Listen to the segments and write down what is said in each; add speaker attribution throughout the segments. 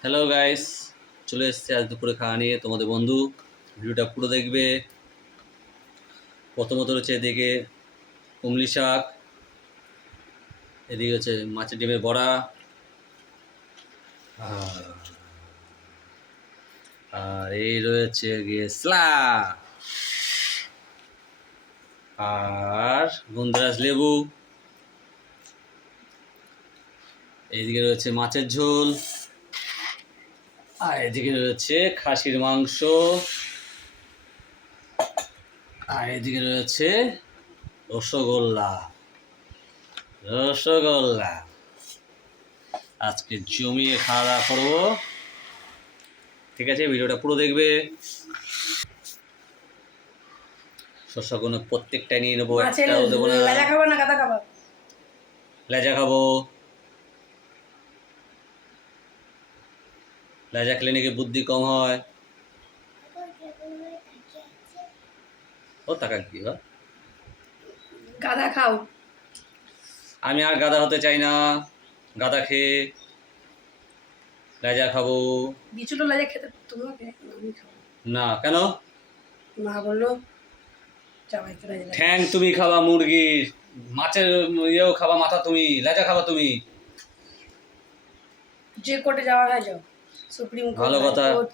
Speaker 1: Hello guys চলে এসেছে আজ দুপুরে খাওয়া নিয়ে। তোমাদের বন্ধু, ভিডিওটা পুরো দেখবে। প্রথমত হচ্ছে এদিকে কুমলি শাক, এদিকে হচ্ছে মাছের ডিমের বড়া। আর- আর এই রয়েছে গিয়ে স্লা আর গন্ধরাজ লেবু। এইদিকে রয়েছে মাছের ঝোল। আর এদিকে রয়েছে খাসির মাংস। আর এদিকে রয়েছে রসগোল্লা। রসগোল্লা। আজকে জমিয়ে খাওয়া দাওয়া করব। ঠিক আছে ভিডিওটা পুরো দেখবে। শস্যগুলো প্রত্যেকটা নিয়ে নেব একটাও দেবো না।
Speaker 2: লেজা খাব না কাদা খাব
Speaker 1: লেজা খাব লেজা খেলে নাকি বুদ্ধি কম হয়। ও টাকা কি বা
Speaker 2: গাদা খাও।
Speaker 1: আমি আর গাদা হতে চাই না। গাদা খেয়ে লেজা খাব।
Speaker 2: বিচুটো লেজা খেতে তোমাকে আমি খাব।
Speaker 1: না কেন?
Speaker 2: মা বলল
Speaker 1: ঠ্যাং তুমি খাবা মুরগির মাছের ইয়েও খাবা মাথা তুমি লেজা খাবা তুমি।
Speaker 2: যে কোর্টে যাওয়া হয় যাও। Supreme court. কোর্ট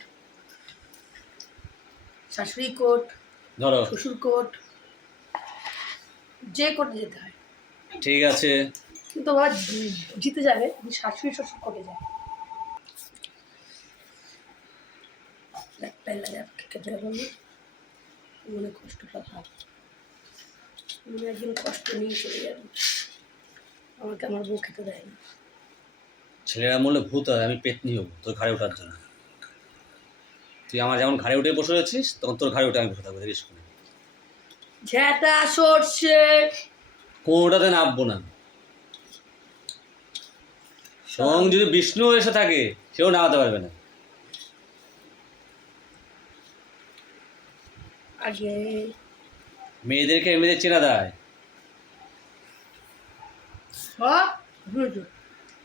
Speaker 2: শাশুড়ি কোর্ট
Speaker 1: ধরো।
Speaker 2: শ্বশুর কোর্ট যে কোর্টে যেতে হয়।
Speaker 1: ঠিক আছে।
Speaker 2: কিন্তু ওরা জিতে যাবে শাশুড়ি শ্বশুর কোর্টে মনে কষ্টটা ভাব মনে একদিন কষ্ট নিয়ে চলে যাবে। আমাকে আমার বউ খেতে দেয় না
Speaker 1: ছেলেরা বললে ভূত হয় আমি পেতনি হব তোর ঘাড়ে ওঠার জন্য। তুই আমার যেমন ঘাড়ে উঠে বসে রয়েছিস তখন তোর ঘাড়ে উঠে আমি বসে থাকব দেখিস
Speaker 2: ঝেঁটা সর্ষে।
Speaker 1: কোনোটাতে নামবো না। সং যদি বিষ্ণু এসে থাকে সেও নামাতে পারবে না।
Speaker 2: আগে।
Speaker 1: মেয়েদেরকে এমনিতে চেনা দেয়।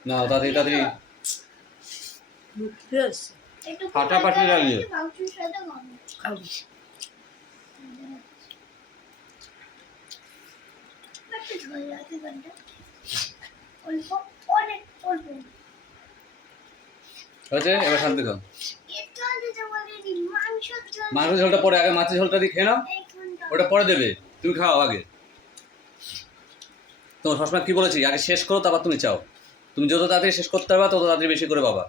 Speaker 1: না তাড়াতাড়ি তাড়াতাড়ি ফাটাফাটি
Speaker 2: খাবি
Speaker 1: হয়েছে? এবার শান্তি খাও। মাংস ঝোলটা পরে আগে মাছের ঝোলটা দিয়ে খেয়ে নাও। ওটা পরে দেবে। তুমি খাও আগে। তোমার সবসময় কি বলেছি? আগে শেষ করো, তারপর তুমি চাও। তুমি যত তাড়াতাড়ি শেষ করতে পারবা, তত তাড়াতাড়ি বেশি করে বাবা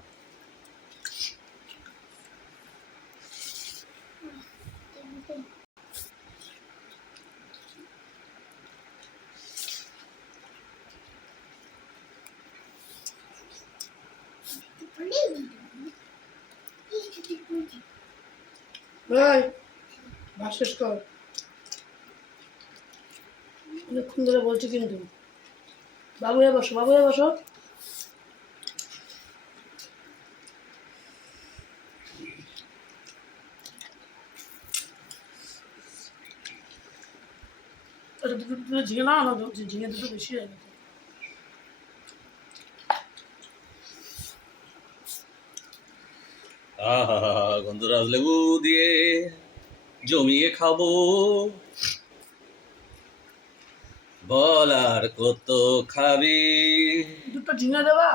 Speaker 2: ওই ভাত শেষ কর। অনেকক্ষণ ধরে বলছি কিন্তু। বাবুয়ে বসো বাবুয়ে বসো। দুটো দুটো ঝিঙে না ঝিঙে দুটো বেশি হয়ে গেছে।
Speaker 1: গন্ধরাজ লেবু দিয়ে জমিয়ে খাব। বল আর কত খাবি?
Speaker 2: দুটো ঝিঙে দেবা?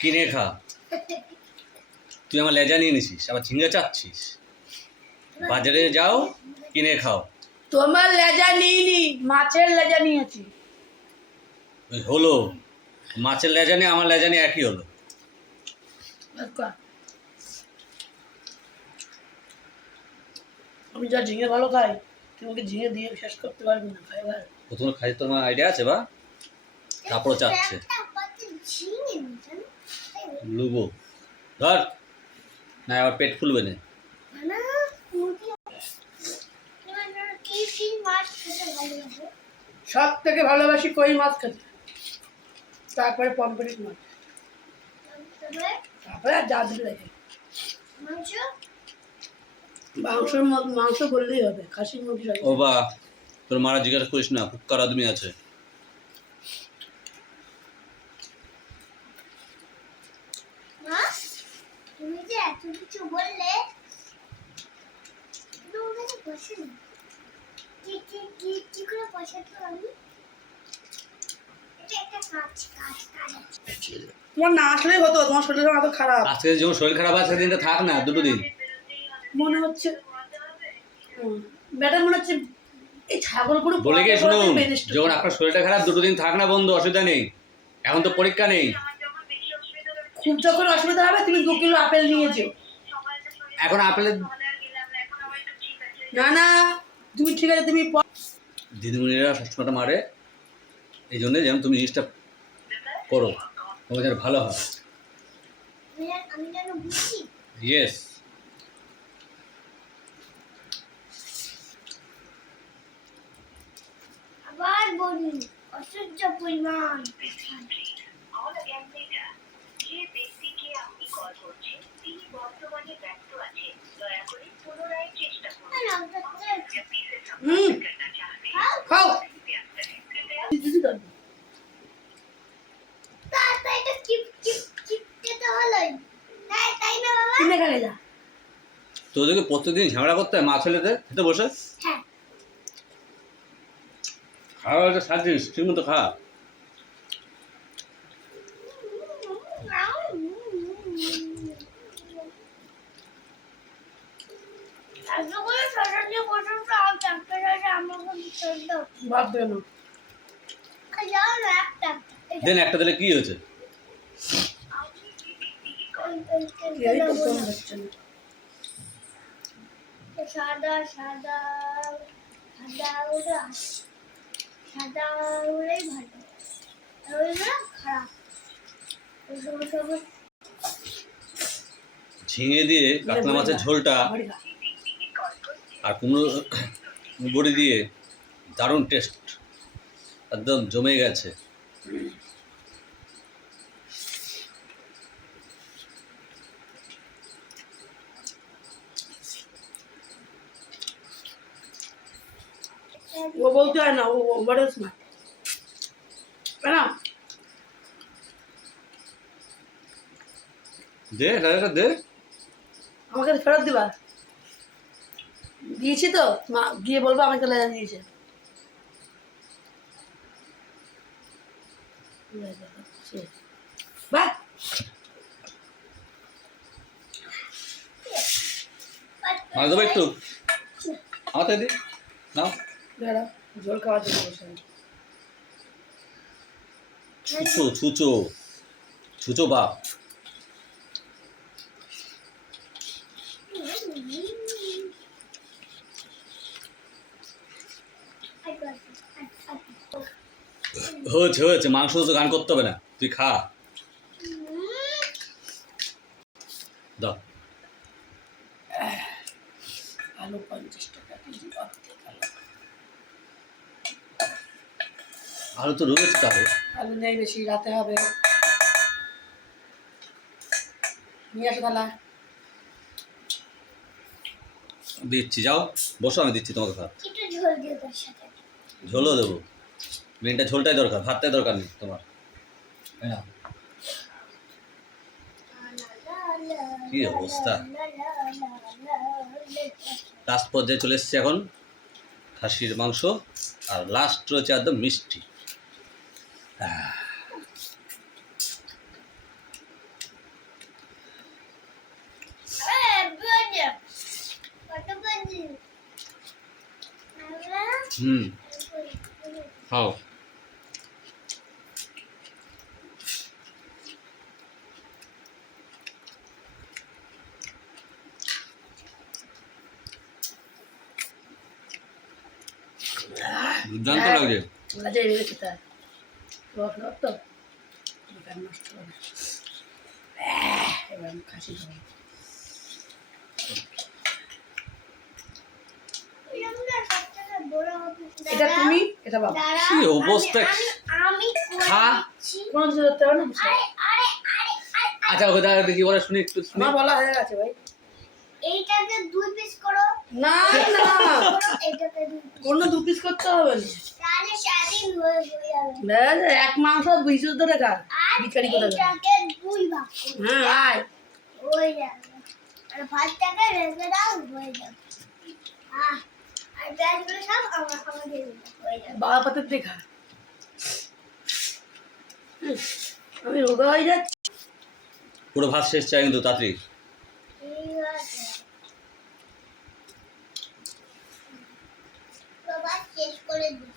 Speaker 1: কিনে খা। তুই আমার লেজা নিয়ে নিছিস আবার ঝিঙ্গা চাচ্ছিস। বাজারে যাও কিনে খাও।
Speaker 2: তোমার লেজা নিইনি মাছের লেজা নিয়েছি।
Speaker 1: হলো। মাছের লেজা নিয়ে আমার লেজা নিয়ে একই হলো।
Speaker 2: আমি যা ঝিঙে ভালো খাই তোমাকে ঝিঙে দিয়ে শেষ করতে পারবি না খাই ভাই।
Speaker 1: প্রথমে খাই তোমার আইডিয়া আছে বা? তারপরে চাচ্ছে লুবো। ধর। না আবার পেট ফুলবে না।
Speaker 2: সব থেকে ভালোবাসি? কই মাছ খেতে? তারপরে পম্পলেট মাছ। তারপরে? আর যা দিলে মাংসের মাংস বললেই হবে খাসির মুরগি
Speaker 1: ও বা তোর মারা জিজ্ঞাসা করিস না ফুক্কার আদমি আছে।
Speaker 3: তুমি যে এত কিছু বললে কাছে বসে না।
Speaker 2: তোমার না আসলেই হতো তোমার শরীর এত খারাপ।
Speaker 1: আজকে শরীর খারাপ আছে সেদিনটা থাক না দুটো দিন।
Speaker 2: মনে হচ্ছে ব্যাটার মনে হচ্ছে এই ছাগল গরু
Speaker 1: বলে গিয়ে শুনুন যখন আপনার শরীরটা খারাপ দুটো দিন থাক না বন্ধু অসুবিধা নেই। এখন তো পরীক্ষা নেই।
Speaker 2: খুব যখন অসুবিধা হবে তুমি দু কিলো আপেল নিয়ে যেও।
Speaker 1: এখন আপেলের
Speaker 2: না না তুমি ঠিক আছে তুমি
Speaker 1: দিদিমণিরা সবসময়টা মারে এই জন্যে যেন তুমি জিনিসটা করো তোমার যেন ভালো হয়। ইয়েস
Speaker 3: আবার বলি অসহ্য পরিমাণ।
Speaker 4: all again later. যে ব্যক্তিকে আপনি কল করছেন তিনি বর্তমানে ব্যস্ত আছেন।
Speaker 1: প্রত্যেকদিন ঝামেলা করতে হয় মা ছেলেতে খেতে বসে?
Speaker 3: হ্যাঁ।
Speaker 1: খাওয়া একটা সাত জিনিস ঠিক মতো খা। দেন একটা দিলে কি হয়েছে
Speaker 3: এই- এই- এই-
Speaker 2: এই তো
Speaker 3: দেবো
Speaker 2: ফোন
Speaker 3: না।
Speaker 2: হচ্ছে না
Speaker 3: সাদা সাদা সাদা ভালো। আর ওইগুলো খারাপ।
Speaker 1: ঝিঙে দিয়ে কাতলা মাছের ঝোলটা আর কুমড়ো বড়ি দিয়ে দারুণ টেস্ট একদম জমে গেছে।
Speaker 2: ও বলতে হয় না ও ওভার স্মার্ট না
Speaker 1: দে দাদাটা দে
Speaker 2: আমাকে ফেরত দিবা। দিয়েছি তো মা গিয়ে বলব আমাকে লেজা দিয়েছে। বাহ!
Speaker 1: মাছ দেবো একটু। আমার দি নাও।
Speaker 2: দাঁড়া জল খাওয়ার জন্য
Speaker 1: ছুচো ছুচো ছুচো বাপ। হয়েছে হয়েছে মাংস তো গান করতে হবে না। তুই খা। দাও।
Speaker 2: আলু পঞ্চাশ টাকা কেজি আলু
Speaker 1: তো রয়েছে তাহলে
Speaker 2: আলু নেই বেশি রাতে হবে। নিয়ে আসো তাহলে।
Speaker 1: দিচ্ছি যাও। বসো আমি দিচ্ছি তোমাকে ভাত। ঝোলও দেবো। মেনটা ঝোলটাই দরকার ভাতটাই দরকার নেই তোমার। কি অবস্থা? লাস্ট পর্যায়ে চলে এসছে এখন খাসির মাংস আর লাস্ট রয়েছে একদম মিষ্টি। আহ,
Speaker 3: কত বাজে
Speaker 1: হুম খাও দুর্দান্ত লাগছে
Speaker 2: ওরা যে এনে খেতে হয় রস রস তো বেকার নষ্ট হবে এবার খাসি খাব এটা তুমি? এটা বাবা।
Speaker 1: কি অবস্থা?
Speaker 3: আমি
Speaker 1: খা।
Speaker 2: কোনো হবে না
Speaker 1: আচ্ছা ওকে দাঁড়া দেখি বলে শুনি একটু শুনি।
Speaker 2: বলা হয়ে গেছে ভাই।
Speaker 3: এইটাতে দুই পিস করো।
Speaker 2: না না।
Speaker 3: দুই পিস
Speaker 2: কোনো দু পিস করতে হবে। না এক মাংস দুইশো ধরে খা।
Speaker 3: দুই ভাগ করো।
Speaker 2: হ্যাঁ আয় বাবা পাতের দেখা আমি রোগা হয়ে যাচ্ছি।
Speaker 1: পুরো ভাত শেষ চাই কিন্তু তাড়াতাড়ি
Speaker 3: ঠিক আছে বাবা শেষ করে দিচ্ছি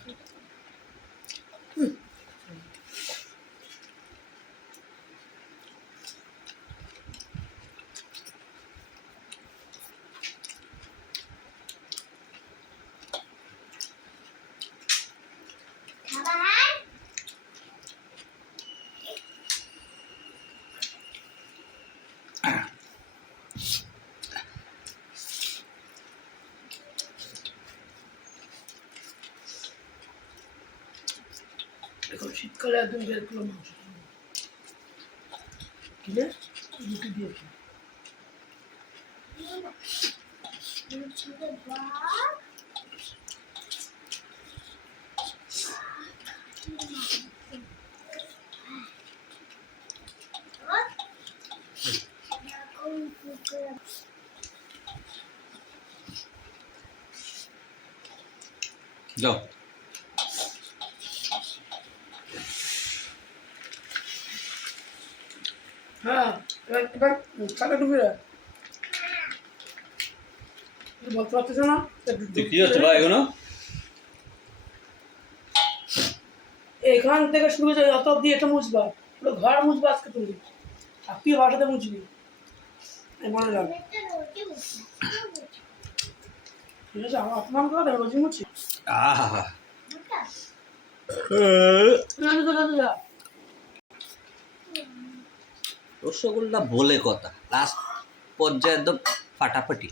Speaker 2: শীতকালে একদম দেড় কিলো মাংস। কিনে রুটি দিয়েছি?
Speaker 1: যাও।
Speaker 2: হ্যাঁ এবার এবার কাটা বলতে পারতেছ না?
Speaker 1: কি হচ্ছে ভাই এগুলো
Speaker 2: এখান থেকে শুরু অব্দি এটা মুছবা পুরো ঘর মুছবা আজকে তুমি। আর তুই বাটাতে মুছবি। মনে রাখ ঠিক আছে আমার অপমান করে দেবে রোজই মুছি।
Speaker 1: আহা
Speaker 2: না না না না
Speaker 1: রসগোল্লা বলে কথা। লাস্ট পর্যায়ে একদম ফাটাফাটি।